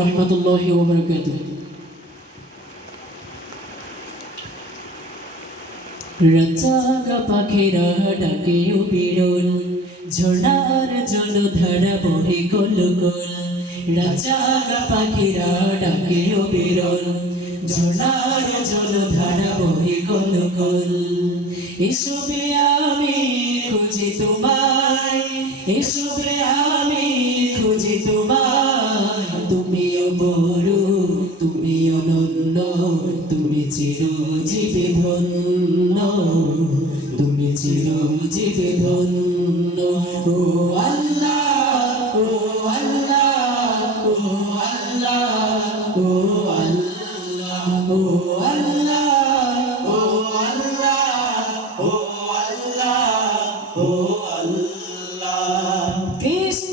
রহমতুল্লাহি ওবরকাত রচাগা পাখিরা ডাকে বিরল ঝোড়ার জলধারা বহে কলকল। রচাগা পাখিরা ডাকে বিরল ঝোড়ার জলধারা বহে কলকল। এসবে আমি খুঁজে তোমায় এসব বড়, তুমি অনন্য, তুমি চিরজীবে ধন্য, তুমি চিরজীবে ধন্য। ও আল্লাহ ও আল্লাহ ও আল্লাহ ও আল্লাহ ও আল্লাহ ও আল্লাহ ও আল্লাহ ও আল্লাহ। কৃষ্ণ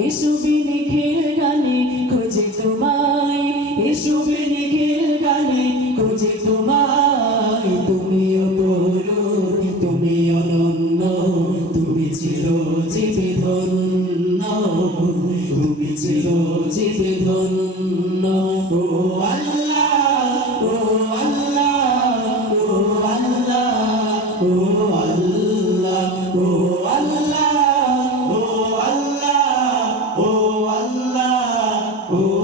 খাতায় এসবি নিখিল গানে, খুঁজে তোমায়। এসবি নিখিল গানে, খুঁজে তোমায়। তুমি অপর তুমি অনন্য, তুমি চিরজীবী ধন্য। তুমি চিরজীবী ধন্য। ও আল্লাহ ও আল্লাহ ও আল্লাহ ও আল্লাহ, ও Oh.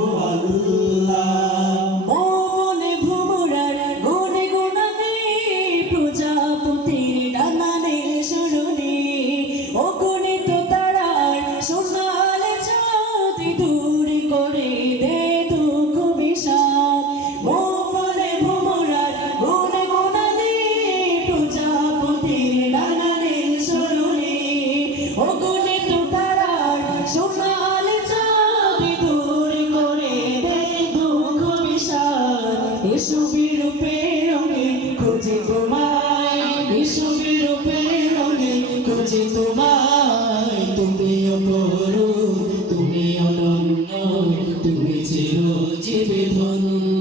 বেদন